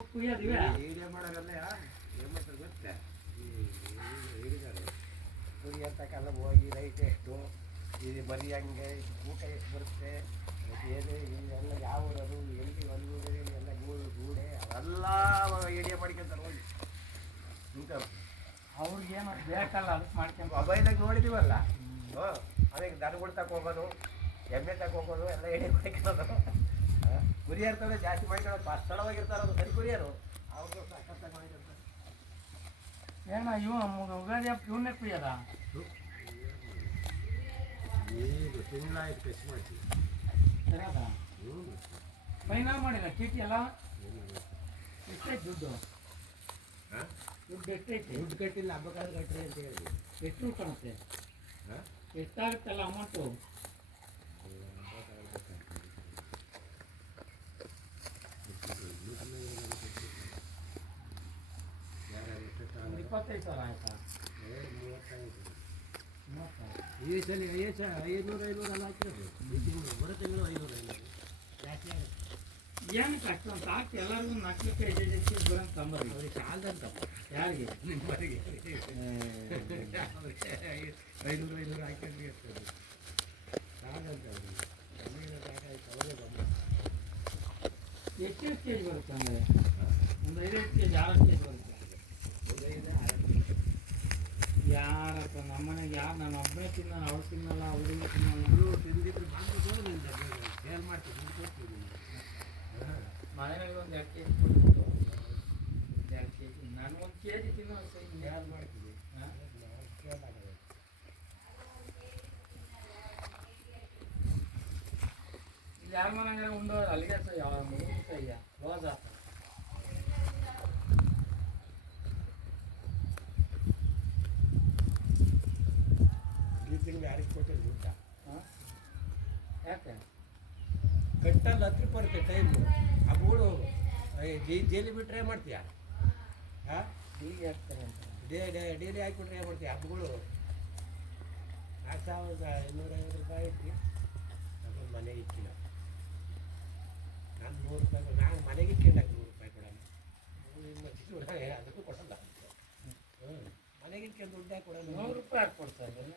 Video ಮಾಡೋರಲ್ಲ ಗೊತ್ತಾ ಹೋಗಿ right ಎಷ್ಟು ಬರುತ್ತೆ ಏನು ಎಲ್ಲ ಎಲ್ಲಿ ಎಲ್ಲ ಗೂಡು ಅವೆಲ್ಲ ಹೋಗಿ ಬೇಕಲ್ಲ ಅದಕ್ಕೆ ಮಾಡ್ಕೊಂಡು ಮೊಬೈಲಾಗಿ ನೋಡಿದೀವಲ್ಲ ಹ್ಞೂ ಅದಕ್ಕೆ ದನಗಳು ಹೋಗೋದು ಎಮ್ಮೆ ತಕ ಎಲ್ಲ ಎಣ್ಣೆ ಮಾಡ್ಕೊಳ್ಳೋದು ಕುರಿ ಇರ್ತವೆ ಜಾಸ್ತಿ ಮಾಡ್ಕೊಳ್ಳೋದು ಸ್ಥಳವಾಗಿರ್ತಾರೆ ಅದು ಸರಿ ಕುರಿಯರು. ಅವ್ರು ಸಖತ್ತಾಗಿ ಮಾಡಿರ್ತಾರೆ. ಏನ ಇವ ಉಗಾದಿ ಹಬ್ಬ ಇವನ್ನೇ ಕುಯ್ಯದ ಈಗ ತಿಂಗಳಾಯ್ತು ಖರ್ಚು ಮಾಡ್ತೀವಿ ಸರಿಯಾದ ಫೈನಲ್ ಮಾಡಿಲ್ಲ ಚೀಟಿ ಎಲ್ಲ ಎಷ್ಟೈತೆ ದುಡ್ಡು? ಹಾಂ? ದುಡ್ಡು ಎಷ್ಟೈತೆ? ದುಡ್ಡು ಕಟ್ಟಿಲ್ಲ ಹಬ್ಬಕ್ಕಾದ್ರೆ ಕಟ್ಟ್ರಿ ಅಂತ ಹೇಳಿ ಎಷ್ಟು ಕಾಣುತ್ತೆ ಹಾಂ? ಎಷ್ಟಾಗುತ್ತಲ್ಲ ಅಮೌಂಟು ಇಪ್ಪತ್ತೈದು ಸಾವಿರ ಆಯ್ತಾ? ಈ ಸಲ ಐದು ಐನೂರು ಐನೂರು ಎಲ್ಲ ಹಾಕಿರೋದು ಬರೋ ತಿಂಗಳು ಐನೂರು ಐನೂರು. ಜಾಸ್ತಿ ಆಗುತ್ತೆ. ಏನಕ್ಕೆ ಅಷ್ಟೊಂದು ಸಾಕು ಎಲ್ಲರಿಗೂ ನಾಲ್ಕು ಐದು ಐದು ಬರೋಂಗೆ ತಂಬರಿ ಅವ್ರಿಗೆ ಸಾಲದಂತಪ್ಪ ಯಾರಿಗೆ? ನಿಮ್ಮವರಿಗೆ. ಐನೂರು ಐನೂರು ಹಾಕಿದ್ರೆ ಇರ್ತದೆ ಸಾಲದಂತ ಅವ್ರಿಗೆ. ನಮಗೇನೋ ಸಾಕಾಯ್ತು ಅವರೇ ಬಂದು ಎಷ್ಟು ಎಷ್ಟು ಕೆ ಜಿ ಬರುತ್ತೆ ಅಂದರೆ? ಒಂದು ಐದೈದು ಕೆ ಜಿ ಆರು ಕೆ ಜಿ ಬರುತ್ತೆ ನಮ್ಮನೆಗೆ ಯಾರು ನಾನು ಒಬ್ಬನೇ ತಿನ್ನಲ್ಲ ಅವ್ರು ತಿನ್ನಲ್ಲ ಹುಡುಗಿ ತಿನ್ನಲ್ಲ. ಇವರು ತಿಂದಿದ್ರು ಬಂದು ನಿಂದ ಸೇಲ್ ಮಾಡ್ತೀವಿ ದುಡ್ಡು ಕೊಡ್ತೀವಿ ಮನೆಯಲ್ಲಿ ಒಂದು ಎರಡು ಕೆ ಜಿ ಎರಡು ಕೆ ಜಿ ನನಗೊಂದು ಕೆ ಜಿ ತಿನ್ನೋ ಯಾರು ಮಾಡ್ತೀವಿ ಹಾಂ? ಕೇಳಾಗಲ್ಲ ಇಲ್ಲಿ ಯಾರ ಮನೆಯಾಗ ಉಂಡೋ ಅಲ್ಲಿಗೆ ಸಹ ಯಾವ ಮೂರು ಸಹ್ಯ ರೋಜ ಈ ತಿಂಗಳು ಯಾರಿಗೆ ಕೊಟ್ಟಿದ್ದು ಊಟ ಯಾಕೆ? ಕಟ್ಟಲ್ಲಿ ಹತ್ರ ಬರುತ್ತೆ ಟೈಮು ಹಬ್ಬಗಳು ಜೈಲಿ ಬಿಟ್ರೆ ಮಾಡ್ತೀಯಾ? ಹಾಂ ಹೀಗೆ ಹಾಕ್ತಾರೆ ಅಂತ. ಡೇ ಡೇ ಡೈಲಿ ಹಾಕಿಬಿಟ್ರೆ ಏನು ಮಾಡ್ತೀಯ? ಹಬ್ಬಗಳು ನಾಲ್ಕು ಸಾವಿರದ ಇನ್ನೂರೈವತ್ತು ರೂಪಾಯಿ ಐತಿ ಅದು ಮನೆಗೆ ಇಕ್ಕಿಲ್ಲ. ನಾನು ನೂರು ರೂಪಾಯಿ ನಾನು ಮನೆಗೆ ಇಕ್ಕಿಲ್ಲ ನೂರು ರೂಪಾಯಿ ನಿಮ್ಮ ಚಿಕ್ಕ ಅದಕ್ಕೂ ಕೊಡಲ್ಲ. ಹ್ಞೂ ಮನೆಗೆ ಇಕ್ಕೊಂಡು ದುಡ್ಡು ರೂಪಾಯಿ ಕೊಡಲ್ಲ